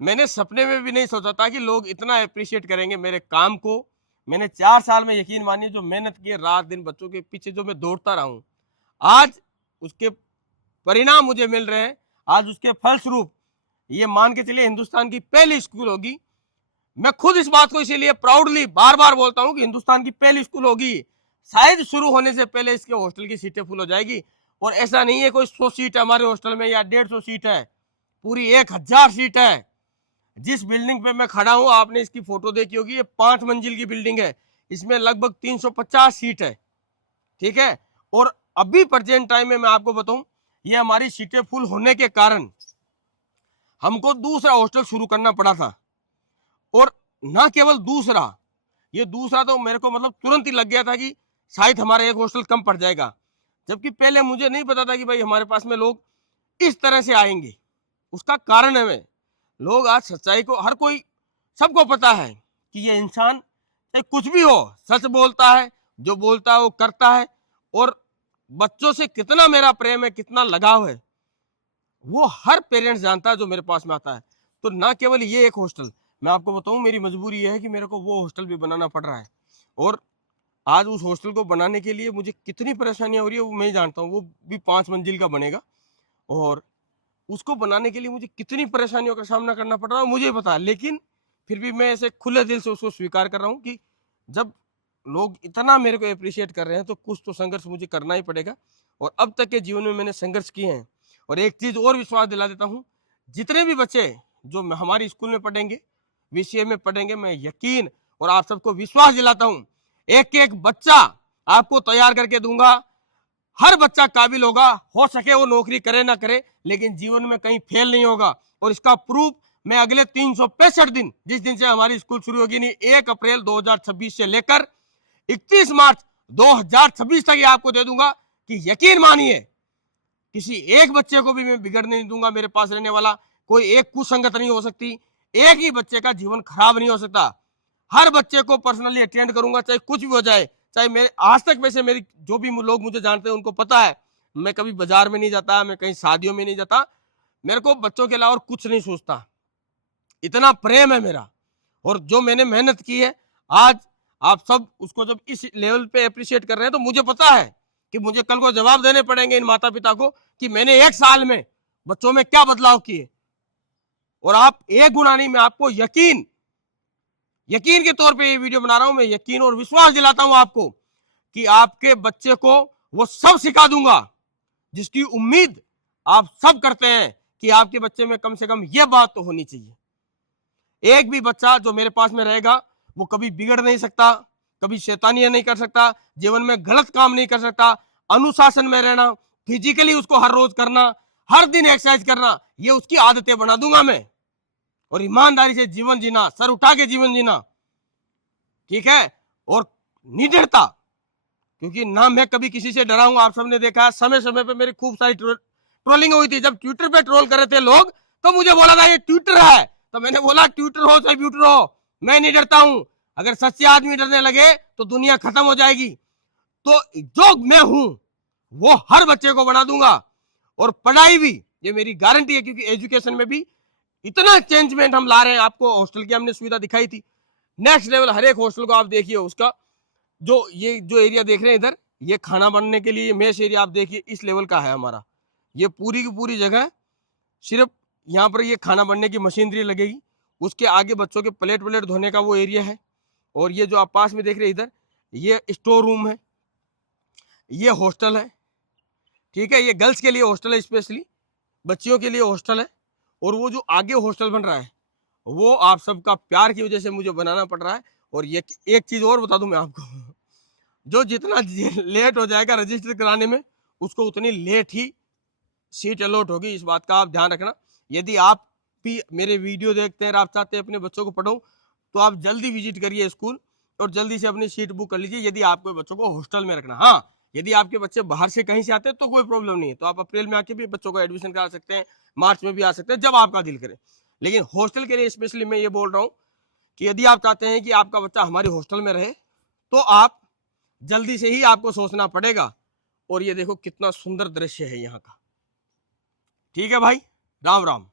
मैंने सपने में भी नहीं सोचा था कि लोग इतना अप्रिशिएट करेंगे मेरे काम को। मैंने 4 साल में, यकीन मानिए, जो मेहनत की है रात दिन बच्चों के पीछे, जो मैं दौड़ता रहा हूँ, आज उसके परिणाम मुझे मिल रहे हैं। आज उसके फलस्वरूप ये मान के चलिए हिंदुस्तान की पहली स्कूल होगी। मैं खुद इस बात को इसीलिए प्राउडली बार बार बोलता हूँ कि हिंदुस्तान की पहली स्कूल होगी। शायद शुरू होने से पहले इसके हॉस्टल की सीटें फुल हो जाएगी। और ऐसा नहीं है कोई 100 सीट है हमारे हॉस्टल में या 150 सीट है, पूरी 1000 सीट है। जिस बिल्डिंग पे मैं खड़ा हूं, आपने इसकी फोटो देखी होगी, ये 5 मंजिल की बिल्डिंग है। इसमें लगभग 350 सीट है। ठीक है। और अभी प्रेजेंट टाइम में मैं आपको बताऊं, ये हमारी सीटें फुल होने के कारण हमको दूसरा हॉस्टल शुरू करना पड़ा था। और ना केवल दूसरा, ये दूसरा तो मेरे को मतलब तुरंत ही लग गया था कि शायद हमारा एक हॉस्टल कम पड़ जाएगा। जबकि पहले मुझे नहीं पता था कि भाई हमारे पास में लोग इस तरह से आएंगे। उसका कारण है, मैं लोग आज सच्चाई को, हर कोई, सबको पता है कि ये इंसान चाहे कुछ भी हो सच बोलता है, जो बोलता है वो करता है। और बच्चों से कितना मेरा प्रेम है, कितना लगाव है, वो हर पेरेंट्स जानता है जो मेरे पास में आता है। तो ना केवल ये एक हॉस्टल, मैं आपको बताऊं, मेरी मजबूरी ये है कि मेरे को वो हॉस्टल भी बनाना पड़ रहा है। और आज उस हॉस्टल को बनाने के लिए मुझे कितनी परेशानियां हो रही है वो मैं जानता हूँ। वो भी 5 मंजिल का बनेगा और उसको बनाने के लिए मुझे कितनी परेशानियों का सामना करना पड़ रहा है मुझे पता है। लेकिन फिर भी मैं ऐसे खुले दिल से उसको स्वीकार कर रहा हूँ कि जब लोग इतना मेरे को अप्रिशिएट कर रहे हैं तो कुछ तो संघर्ष मुझे करना ही पड़ेगा। और अब तक के जीवन में मैंने संघर्ष किए हैं। और एक चीज और विश्वास दिला देता हूँ, जितने भी बच्चे जो हमारी स्कूल में पढ़ेंगे, विषय में पढ़ेंगे, मैं यकीन और आप सबको विश्वास दिलाता हूँ, एक एक बच्चा आपको तैयार करके दूंगा। हर बच्चा काबिल होगा, हो सके वो नौकरी करे ना करे, लेकिन जीवन में कहीं फेल नहीं होगा। और इसका प्रूफ मैं अगले 365 दिन, जिस दिन से हमारी स्कूल शुरू होगी, नहीं 1 अप्रैल 2026 से लेकर 31 मार्च 2026 तक ये आपको दे दूंगा कि यकीन मानिए किसी एक बच्चे को भी मैं बिगड़ने नहीं दूंगा। मेरे पास रहने वाला कोई एक कुसंगत नहीं हो सकती, एक ही बच्चे का जीवन खराब नहीं हो सकता। हर बच्चे को पर्सनली अटेंड करूंगा, चाहे कुछ भी हो जाए। चाहे मेरे आज तक, वैसे मेरी जो भी लोग मुझे जानते हैं उनको पता है, मैं कभी बाजार में नहीं जाता, मैं कहीं शादियों में नहीं जाता, मेरे को बच्चों के अलावा और कुछ नहीं सोचता। इतना प्रेम है मेरा। और जो मैंने मेहनत की है, आज आप सब उसको जब इस लेवल पे अप्रिशिएट कर रहे हैं तो मुझे पता है कि मुझे कल को जवाब देने पड़ेंगे इन माता पिता को कि मैंने 1 साल में बच्चों में क्या बदलाव किए। और आप एक गुना नहीं, मैं आपको यकीन के तौर पे ये वीडियो बना रहा हूं। मैं यकीन और विश्वास दिलाता हूं आपको कि आपके बच्चे को वो सब सिखा दूंगा जिसकी उम्मीद आप सब करते हैं कि आपके बच्चे में कम से कम ये बात तो होनी चाहिए। एक भी बच्चा जो मेरे पास में रहेगा वो कभी बिगड़ नहीं सकता, कभी शैतानियां नहीं कर सकता, जीवन में गलत काम नहीं कर सकता। अनुशासन में रहना, फिजिकली उसको हर रोज करना, हर दिन एक्सरसाइज करना, ये उसकी आदतें बना दूंगा मैं। और ईमानदारी से जीवन जीना, सर उठा के जीवन जीना, ठीक है। और निडरता, क्योंकि ना मैं कभी किसी से डरा हूं। आप सबने देखा है समय समय पे मेरी खूब सारी ट्रोलिंग हुई थी। जब ट्विटर पे ट्रोल कर रहे थे लोग तो मुझे बोला था ये ट्विटर है, तो मैंने बोला ट्विटर हो चाहे ब्यूटर हो, मैं नहीं डरता हूं। अगर सच्चे आदमी डरने लगे तो दुनिया खत्म हो जाएगी। तो जो मैं हूं वो हर बच्चे को बना दूंगा। और पढ़ाई भी, ये मेरी गारंटी है, क्योंकि एजुकेशन में भी इतना चेंजमेंट हम ला रहे हैं। आपको हॉस्टल की हमने सुविधा दिखाई थी, नेक्स्ट लेवल। हर एक हॉस्टल को आप देखिए, उसका ये जो एरिया देख रहे हैं इधर, ये खाना बनने के लिए मेस एरिया आप देखिए इस लेवल का है हमारा। ये पूरी की पूरी जगह सिर्फ यहाँ पर ये खाना बनने की मशीनरी लगेगी। उसके आगे बच्चों के प्लेट व्लेट धोने का वो एरिया है। और ये जो आप पास में देख रहे हैं इधर, ये स्टोर रूम है, ये हॉस्टल है, ठीक है। ये गर्ल्स के लिए हॉस्टल है, स्पेशली बच्चियों के लिए हॉस्टल है। और वो जो आगे हॉस्टल बन रहा है वो आप सबका प्यार की वजह से मुझे बनाना पड़ रहा है। और ये एक चीज और बता दूं मैं आपको, जो जितना लेट हो जाएगा रजिस्टर कराने में, उसको उतनी लेट ही सीट अलॉट होगी। इस बात का आप ध्यान रखना। यदि आप भी मेरे वीडियो देखते हैं और आप चाहते हैं अपने बच्चों को पढ़ो, तो आप जल्दी विजिट करिए स्कूल और जल्दी से अपनी सीट बुक कर लीजिए, यदि आपके बच्चों को हॉस्टल में रखना। हाँ, यदि आपके बच्चे बाहर से कहीं से आते हैं तो कोई प्रॉब्लम नहीं है, तो आप अप्रैल में आके भी बच्चों का एडमिशन करा सकते हैं, मार्च में भी आ सकते हैं, जब आपका दिल करे। लेकिन हॉस्टल के लिए स्पेशली मैं ये बोल रहा हूँ कि यदि आप चाहते हैं कि आपका बच्चा हमारे हॉस्टल में रहे तो आप जल्दी से ही आपको सोचना पड़ेगा। और ये देखो कितना सुंदर दृश्य है यहाँ का। ठीक है भाई, राम राम।